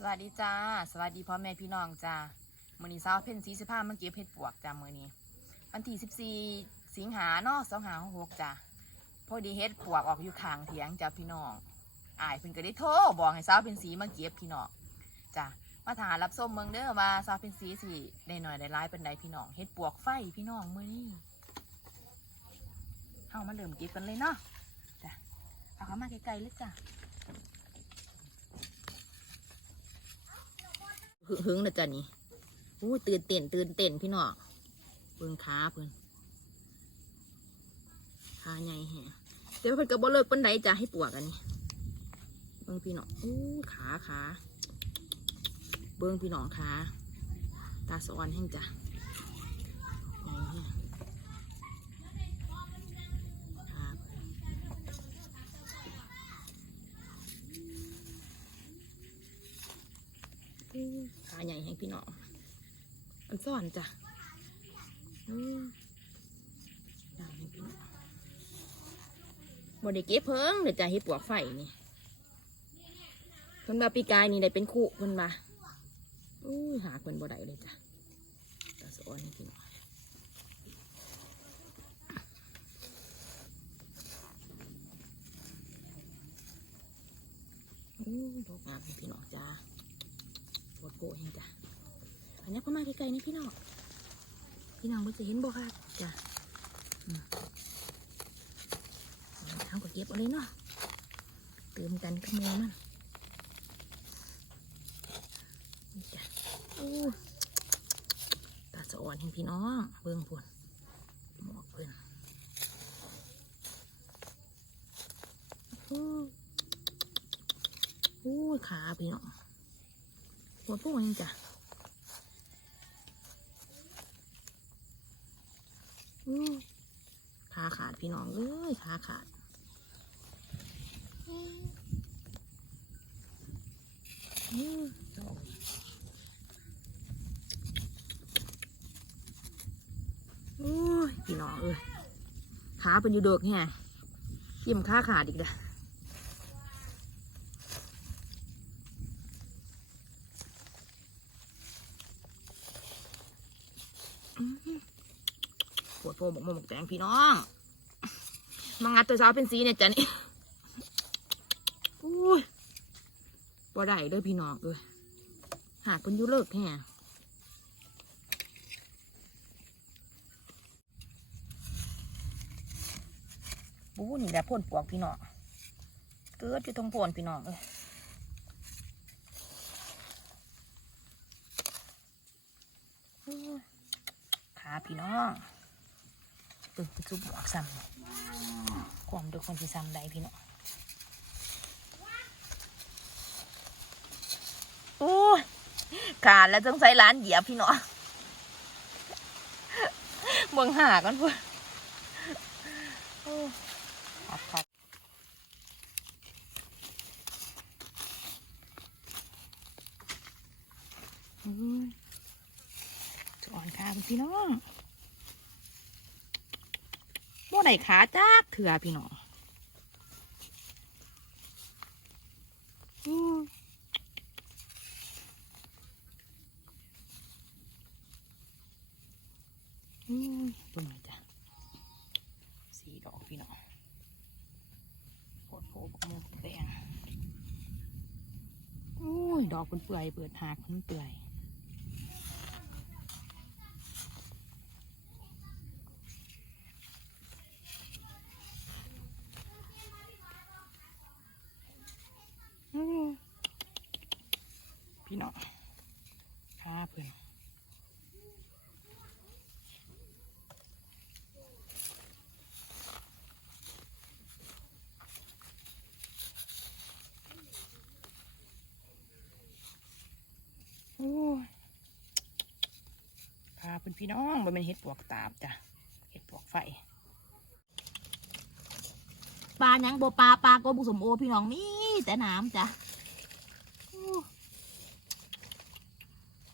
สวัสดีจ้า สวัสดีพ่อแม่พี่น้องจ้ามือนี้สาวเพ็ญสีสิบห้ามาเก็บเห็ดปวกจ้ามือนี้วันที่สิบสี่สิงหาเนาะสองหาหกจ้าพอดีเห็ดปวกออกอยู่ข้างเถียงจ้าพี่น้องอายเพิ่นก็ได้โทรบอกให้สาวเพ็ญสีมาเก็บพี่น้องจ้ามาถารับส้มเมืองเด้อว่าสาวเพ็ญสีสิได้หน่อยได้ร้ายเป็นใดพี่น้องเห็ดปวกไฟพี่น้องมือนี้เอามาเริ่มเก็บกันเลยเนาะจ้าเอาเข้ามาไกลๆเลยจ้า หึงนะจ๊ะนี่อู้ตื่นเต้นตื่นเต้นพี่น้องเบิ่งขาเพิ่นขาใหญ่แฮะเดี๋ยวเพิ่นก็บ่เลิกปานใดจ้ะให้ปวกอันนี้เบิ่งพี่น้องอู้ขาขาเบิ่งพี่น้องขาตาสวรรค์แห่งจ้ะใหญ่แฮะขาเพิ่น อืม ขาใหญ่ให้พี่น้องมันซ่อนจ้ะอืมได้ให้พี่น้องบไดเก็บเพิ่งเดี๋ยวจะให้ปวกไฟนี่เพิ่นมาปีกายนี่ได้เป็นคู่เพิ่นมาอู้หาเพิ่นบ่ได้เลยจ้ะตาสอนให้พี่น้องอู้ดอกงามให้พี่น้อง ปวดโผล่เองจ้ะอันนี้ก็มาไกลๆนี่พี่น้อง พี่น้องมันจะเห็นบ่ค่ะจ้ะเอาทำกับเก็บเอาเลยเนาะเติมกันกับแมวมันนี่จ้ะโอ้ตาสะอ่อนเห็นพี่น้อง เบิ่งพวนหมอกเพิ่นโอ้โอ้ยขาพี่น้อง ปวดพวกนี้จ้ะขาขาดพี่น้องเอ้ยขาขาดอู้ดอกอู้ยพี่น้องเอ้ยขาเป็นอยู่เดกแฮะทิ่มขาขาดอีกแล้ว ปวดโพหมกหมกแดงพี่น้องมางัดตัวเช้าเป็นสีเนี่ยจ้ะนี่อุ้ยบ่ได้เด้อพี่น้องเอ้ยหากคนยุเลิกแฮะบูนี่แหละพ่นปวกพี่น้องเกิดอยู่ตรงโพนพี่น้องเอ้ยอุ้ย ขาพี่น้องตึกจุบหมวกซ้ำความดึกคนที่ซ้ำได้พี่น้องโอ้ขาดแล้วต้องใช้ร้านเหยียบพี่น้องเมืองหากันพื่อนโอ้ยอัดคัดอุ้ยจะอ่อน ขาเป็นพี่น้องบ่ได้ขาจักเถื่อพี่น้องอู้อู้ตัวหน่อยจ้ะสีดอกพี่น้องโผดโผล่กมุกแดงอู้ยดอกเปื่อยเปิดหากมันเปื่อย อืมพี่น้องข้าเพื่อนโอ้ย พี่น้องมันเป็นเห็ดปวกตาบจ้ะเห็ดปวกไฟปลาหยังโบปลาปลาโกบุสมโอพี่น้องมีแต่น้ำจ้ะ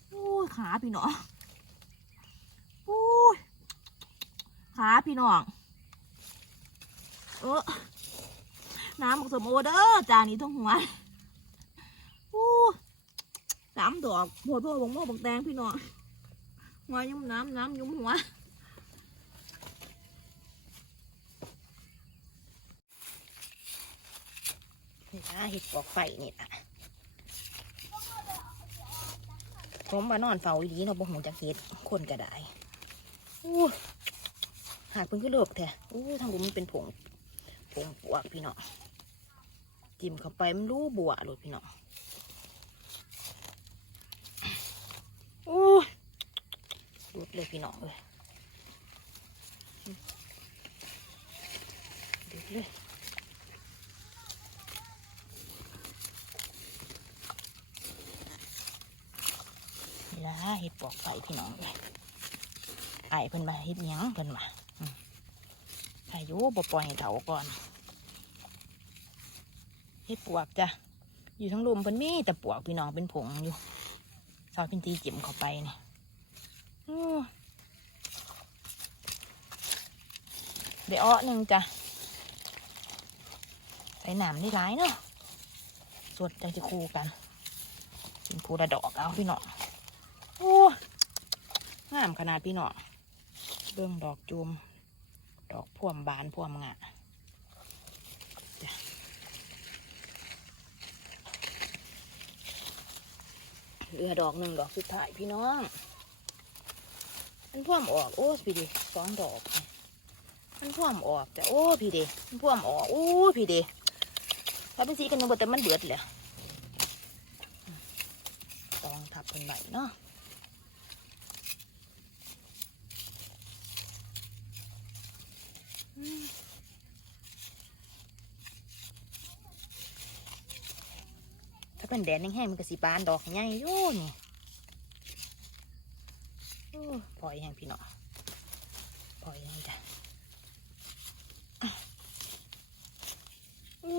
โอ้ยขาพี่น้องโอ้ยขาพี่น้องเออน้ำบุสมโอเด้อจานนี้ทั้งหัวโอ้ยสามดอกโพดโพดบงโม่บงแดงพี่น้อง หัวยุ่มน้ำน้ำยุ่มหัวนี่นะเห็ดปอกไฟนี่อะผมมานอนเฝ้าอีดีเนาะบ่หูจักเฮ็ดคนก็ได้อู้หากเพิ่นคือเลิกแท้อู้ทางบุมันเป็นผงผงปวกพี่เน้องจิ้มเข้าไปมันรู้บัวโลดพี่เน้องอู้ รุดเลยพี่น้องเลยรุดเลยละเห็ดปอกไฟพี่น้องเลยไอ้เพิ่นมาเฮ็ดยังเพิ่นมาอายุบ่ปล่อยให้เถาก่อนเฮ็ดปวกจ้ะอยู่ทั้งลมเพิ่นมีแต่ปวกพี่น้องเป็นผงอยู่ซอยเป็นตีจิ้มเข้าไปเนี่โอ้ เดี๋ยวอ้อหนึ่งจ้ะใส่หนามได้หลายเนาะสวดจังจะคู่กันกินคู่ละดอกเอาพี่น้อโอ้งามขนาดพี่เนาะเบื้องดอกจูม ดอกพ่วมบานพ่วมงะจ้ะเหลือดอกหนึ่งดอกสุดท้ายพี่น้อง มันพ่วมออก โอ้พี่ดิสองดอก มันพ่วมออกจ้ะโอ้พี่ดิมันพ่วมออกโอ้พี่ดิถ้าเป็นสีกันยังบ่แต่มันเบิดเลยตองทับเป็นใบเนาะถ้าเป็นแดดแห้งๆมันก็สีบานดอกใหญ่อยู่นี่ พออีแห้งพี่น้องพออีแห้งจ้ะโอ้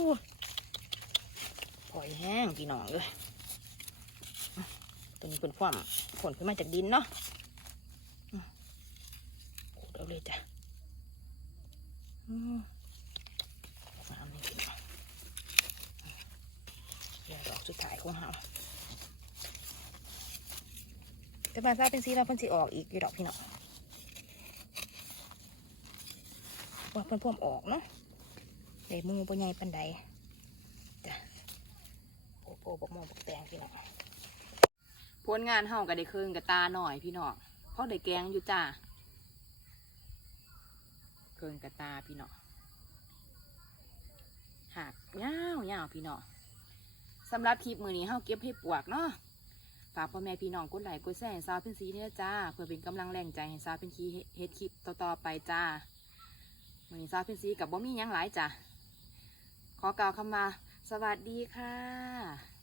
พออีแห้งพี่น้องเลยตัวนี้เป็นความผลขึ้นมาจากดินเนาะโอ้เดี๋ยวเลยจ้ะอืมงามนี่พี่น้องเดี๋ยวดอกสุดท้ายของเรา แต่บาซ่าเป็นสีแล้วเพิ่นสีออกอีกอยู่ดอกพี่น้องว่าเพิ่นพ่วมออกเนาะเดี๋ยวมูปใหญ่ปันใดจ้ะโอ้โหบอกมองบอกแตงพี่น้องผลงานเฮาก็ได้คืนกับตาหน่อยพี่น้องเพราะได้แกงอยู่จ้าเคืนกับตาพี่น้องหักยาวยาพี่น้องสำหรับคลิปมือนี้เฮาเก็บให้ปวกเนาะ ฝากพ่อแม่พี่น้องกดไลค์กดแชร์ให้ซาวเป็นสีเนี่ยจ้า เพื่อเป็นกำลังแรงใจให้ซาวเป็นคีเฮ็ดคลิปต่อๆไปจ้ามือนี้ซาวเป็นสีกับบ่มียังหลายจ้าขอกล่าวคำมา สวัสดีค่ะ